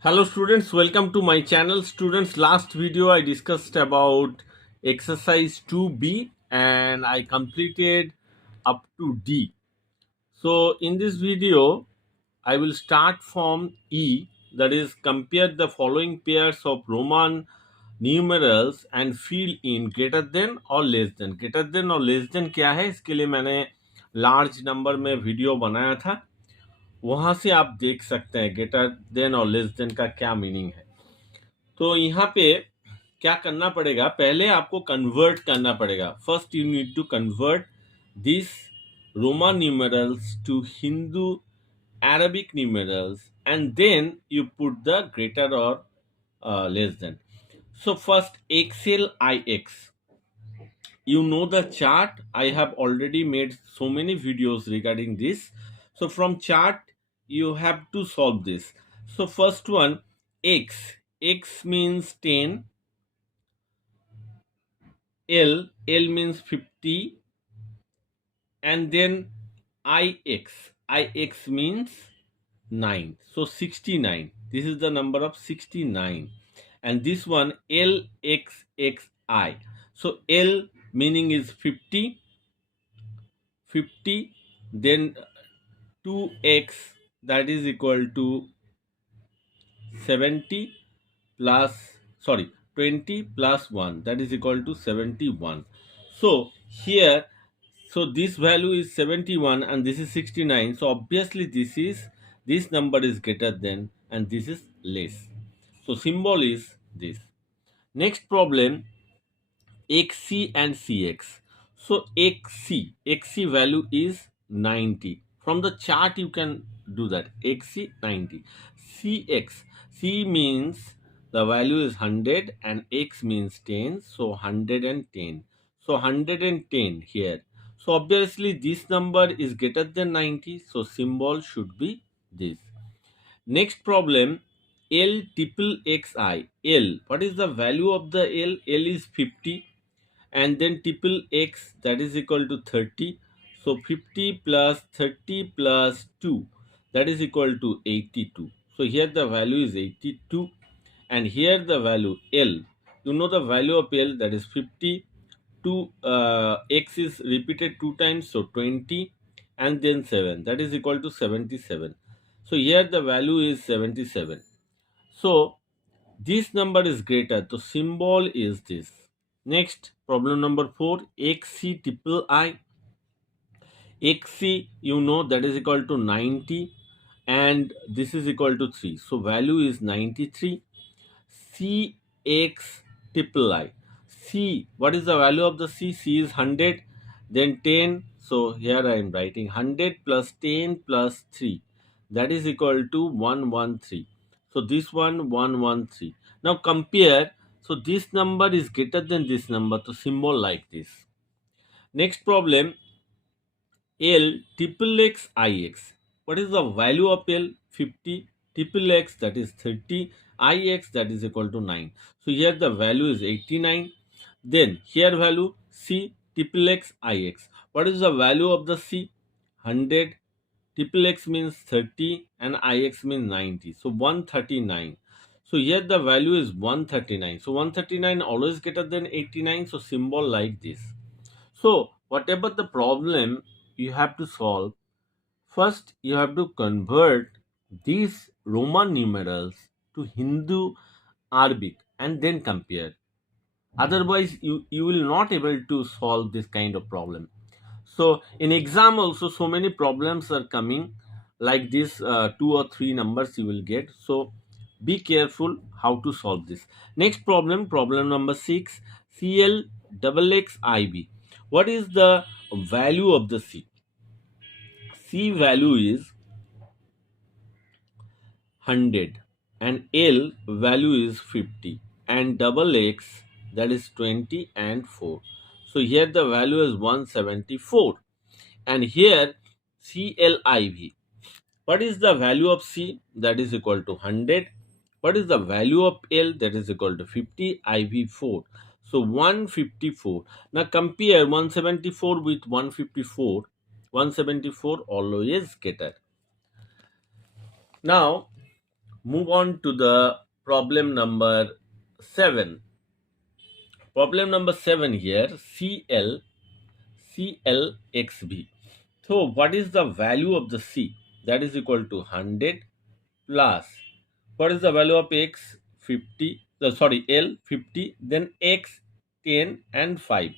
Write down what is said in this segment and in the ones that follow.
Hello students, welcome to my channel. Students, last video I discussed about exercise 2B and I completed up to D. So in this video, I will start from E, that is compare the following pairs of Roman numerals and fill in greater than or less than. Greater than और less than क्या है, इसके लिए मैंने large number में video बनाया था, वहां से आप देख सकते हैं ग्रेटर देन और लेस देन का क्या मीनिंग है। तो यहाँ पे क्या करना पड़ेगा, पहले आपको कन्वर्ट करना पड़ेगा। First you need to convert this Roman numerals to Hindu Arabic numerals and then you put the greater or less than. So first XL IX. You know the chart. I have already made so many videos regarding this. So from chart you have to solve this. So first one, X means 10, L means 50, and then IX means 9. So 69. This is the number of 69. And this one LXXI. So L meaning is 50, then 2x, that is equal to 70 plus 20 plus 1, that is equal to 71. So here, so this value is 71 and this is 69. So obviously this number is greater than and this is less. So symbol is this. Next problem, XC and CX. So XC value is 90. From the chart you can do that. XC 90. CX, C means the value is 100 and X means 10. So 110. So 110 here. So obviously this number is greater than 90. So symbol should be this. Next problem, L triple XI. L, what is the value of the L? L is 50 and then triple x, that is equal to 30. So 50 plus 30 plus 2, that is equal to 82. So here the value is 82 and here the value L. You know the value of L, that is 50. 2 x is repeated 2 times, so 20 and then 7, that is equal to 77. So here the value is 77. So this number is greater, the symbol is this. Next, problem number 4, XC triple I. XC, you know, that is equal to 90 and this is equal to 3. So value is 93. CX triple I. C, what is the value of the C? C is 100, then 10. So here I am writing 100 plus 10 plus 3, that is equal to 113. So this one 113. Now compare. So this number is greater than this number. So symbol like this. Next problem, L triple X IX. What is the value of L? 50. Triple X, that is 30. IX, that is equal to 9. So here the value is 89. Then here value C triple X IX. What is the value of the C? 100. Triple X means 30 and IX means 90. So 139. So here the value is 139. So 139 always greater than 89. So symbol like this. So whatever the problem you have to solve, first you have to convert these Roman numerals to Hindu Arabic and then compare. Otherwise you will not able to solve this kind of problem. So in exam also so many problems are coming like this, 2 or 3 numbers you will get. So be careful how to solve this. Next problem, problem number 6, CL double XIB. What is the value of the C? C value is 100 and L value is 50 and double X, that is 20 and 4. So here the value is 174 and here CLIV. What is the value of C? That is equal to 100. What is the value of L? That is equal to 50, IV 4. So 154. Now compare 174 with 154. 174 always greater. Now Move on to the problem number 7. Problem number 7 here, CLXB. So what is the value of the C? That is equal to 100 plus, what is the value of X? 50, sorry, L 50, then X 10 and 5.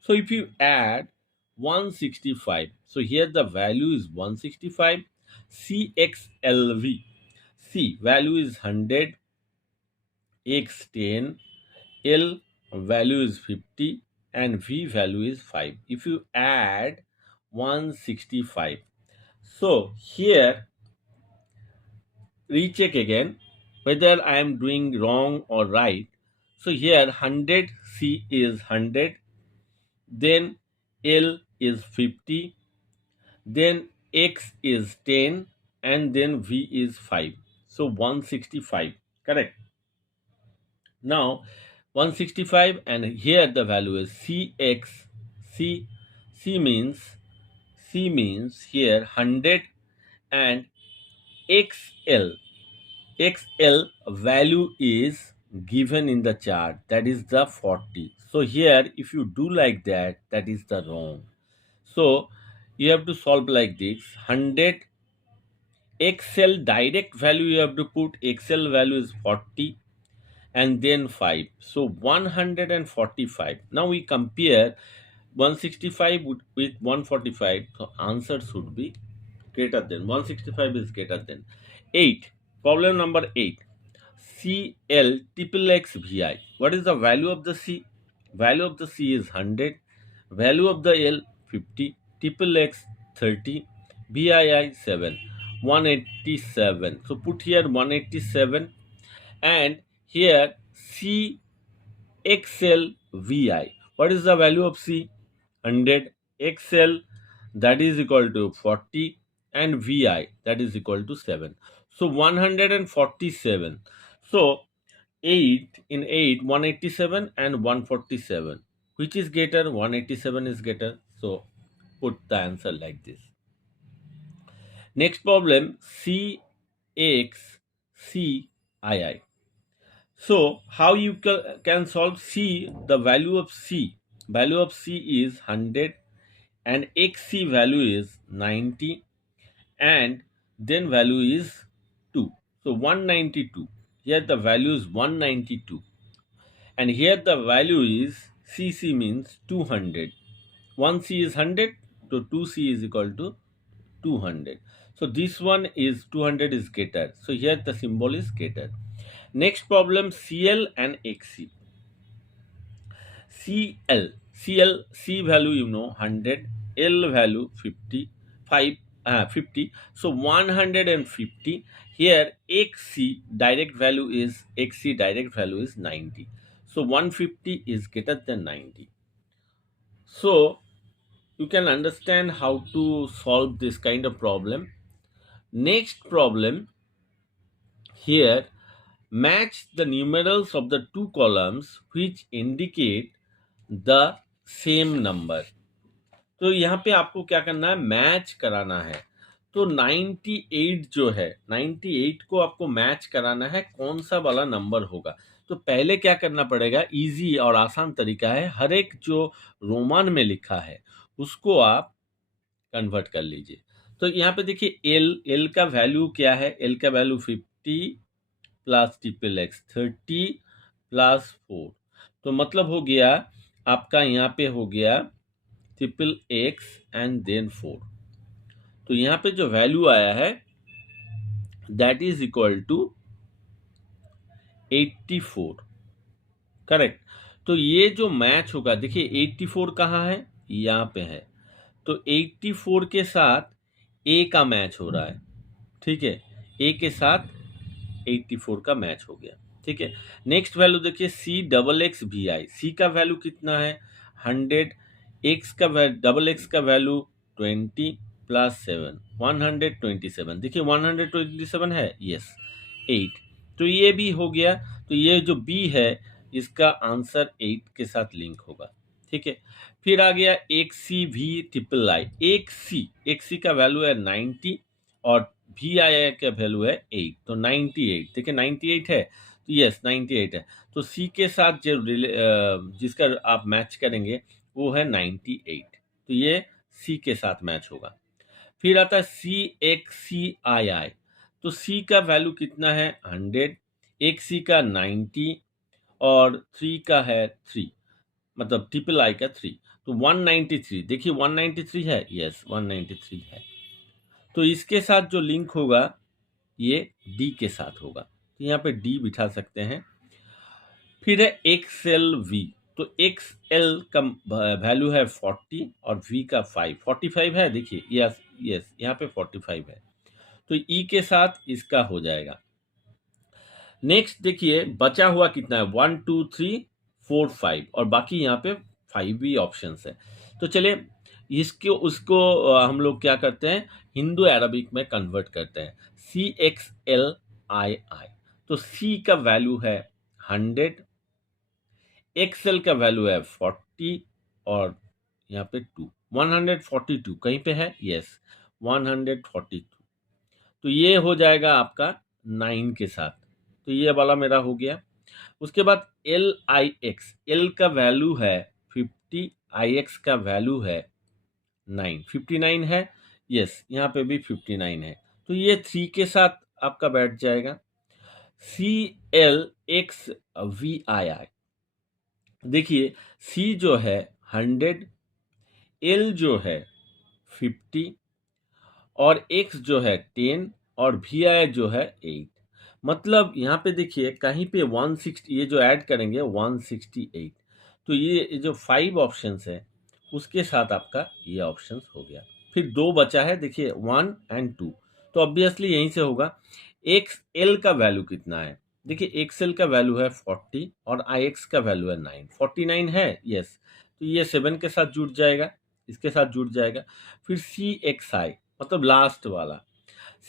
So if you add 165, so here the value is 165. CXLV, C value is 100, X 10, L value is 50, and V value is 5. If you add 165, so here recheck again whether I am doing wrong or right. So here 100 C is 100, then L is 50, then X is 10, and then V is 5. So 165, correct. Now 165, and here the value is CX. C C means here 100, and XL value is given in the chart, that is the 40. So here if you do like that, that is the wrong. So you have to solve like this. 100 XL direct value, you have to put XL value is 40 and then 5. So 145. Now we compare 165 with 145. So answer should be greater than 165 is greater than 8. Problem number 8. CL triple X VI. What is the value of the C? Value of the C is 100. Value of the L 50. Triple X 30. VII 7. 187. So put here 187, and here CXLVI. What is the value of C? 100. XL, that is equal to 40, and VI, that is equal to 7. So 147. So 8 in 8, 187 and 147. Which is greater? 187 is greater. So put the answer like this. Next problem, CXCII. So how you can solve C? The value of C is 100, and XC value is 90, and then value is 2. So 192. Here the value is 192, and here the value is CC means 200. 1C is 100, so 2C is equal to 200. So this one is 200 is greater. So here the symbol is greater. Next problem, CL and XC. C value 100, L value 50, 50. So 150. Here XC direct value is 90. So 150 is greater than 90. So you can understand how to solve this kind of problem. Next problem here, match the numerals of the two columns which indicate the same number. तो यहाँ पे आपको क्या करना है? Match कराना है. तो 98 जो है, 98 को आपको मैच कराना है, कौन सा वाला नंबर होगा. तो पहले क्या करना पड़ेगा? इजी और आसान तरीका है, हर एक जो रोमान में लिखा है उसको आप कन्वर्ट कर लीजिए. तो यहाँ पे देखिए एल का वैल्यू क्या है? एल का value 50 plus triple x 30 plus 4. तो मतलब हो गया आपका, यहाँ पे हो गया ट्रिपल एक्स एंड देन 4. तो यहाँ पे जो वैल्यू आया है that is equal to 84, correct. तो ये जो मैच होगा, देखिए 84 कहाँ है? यहाँ पे है. तो 84 के साथ ए का मैच हो रहा है, ठीक है. ए के साथ 84 का मैच हो गया, ठीक है. नेक्स्ट वैल्यू देखिए सी डबल एक्स भी आई. सी का वैल्यू कितना है? 100. एक्स का डबल एक्स का वैल्यू 20 प्लस 7, 127. देखिए 127 है, यस. 8. तो ये भी हो गया. तो ये जो बी है इसका आंसर 8 के साथ लिंक होगा, ठीक है. फिर आ गया एक सी भी ट्रिपल आई. एक सी का वैल्यू है 90 और वी आई आई का वैल्यू है 8, तो 98, देखिए 98 है, तो यस 98 है, तो सी के साथ जो जिसका आप मैच करेंगे वो है 98, तो ये सी के साथ मैच होगा। फिर आता है सी एक्स सी आई आई, तो सी का वैल्यू कितना है 100, एक सी का 90 और 3 का है 3, मतलब ट्रिपल आई का 3, तो 193, देखिए 193 है, यस 193 है, तो इसके साथ जो लिंक होगा ये डी के साथ होगा, तो यहाँ पे डी बिठा सकते हैं। फिर है एक्स एल वी, तो एक्स एल का वैल्यू है 40 और वी का 5, 45 है, देखिए यस यस यहाँ पे 45 है, तो ई के साथ इसका हो जाएगा। नेक्स्ट देखिए बचा हुआ कितना है 1 2 3 4 5 और बाकी यहाँ पे 5 भी ऑप्शन है, तो चलिए इसको उसको हम लोग क्या करते हैं हिंदू अरबिक में कन्वर्ट करते हैं, सी एक्स एल आई आई, तो सी का वैल्यू है 100, एक्सएल का वैल्यू है 40 और यहाँ पे 2, 142 कहीं पे है, यस 142, तो ये हो जाएगा आपका 9 के साथ, तो ये वाला मेरा हो गया। उसके बाद एल आई एक्स, एल का वैल्यू है 50, आई एक्स का वैल्यू है 9, 59 है, यस यहाँ पे भी 59 है, तो ये 3 के साथ आपका बैठ जाएगा। सी एल एक्स वी आई आई, देखिए सी जो है 100, एल जो है 50 और एक्स जो है 10 और वी आई जो है 8, मतलब यहाँ पे देखिए कहीं पे 160, ये जो ऐड करेंगे 168, तो ये जो 5 ऑप्शंस है उसके साथ आपका ये ऑप्शंस हो गया। फिर 2 बचा है, देखिए 1 एंड 2, तो ऑब्वियसली यहीं से होगा। एक्स एल का वैल्यू कितना है, देखिए एक्स एल का वैल्यू है 40 और आई एक्स का वैल्यू है 9, 49 है, यस, तो ये 7 के साथ जुड़ जाएगा, इसके साथ जुड़ जाएगा। फिर सी एक्स आई, मतलब लास्ट वाला,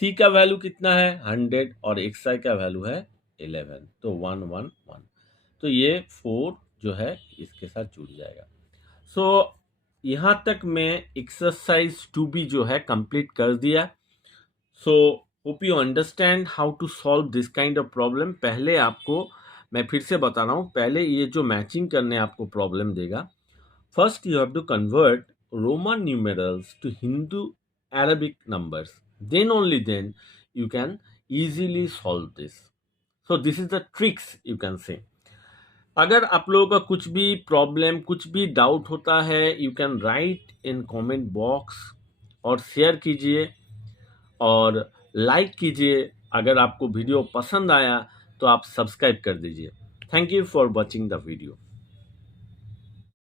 सी का वैल्यू कितना है 100 और एक्स आई का वैल्यू है 11, तो 111, तो ये 4 जो है इसके साथ जुड़ जाएगा। सो यहाँ तक मैं एक्सरसाइज 2B जो है कंप्लीट कर दिया। So hope you understand how to solve this kind of problem. पहले आपको मैं फिर से बता रहा हूँ, पहले ये जो मैचिंग करने आपको प्रॉब्लम देगा, first you have to convert Roman numerals to Hindu Arabic numbers. Then only then you can easily solve this. So this is the tricks you can say. अगर आप लोगों का कुछ भी प्रॉब्लम कुछ भी डाउट होता है you can write in comment box और शेयर कीजिए और लाइक कीजिए। अगर आपको वीडियो पसंद आया तो आप सब्सक्राइब कर दीजिए। Thank you for watching the video.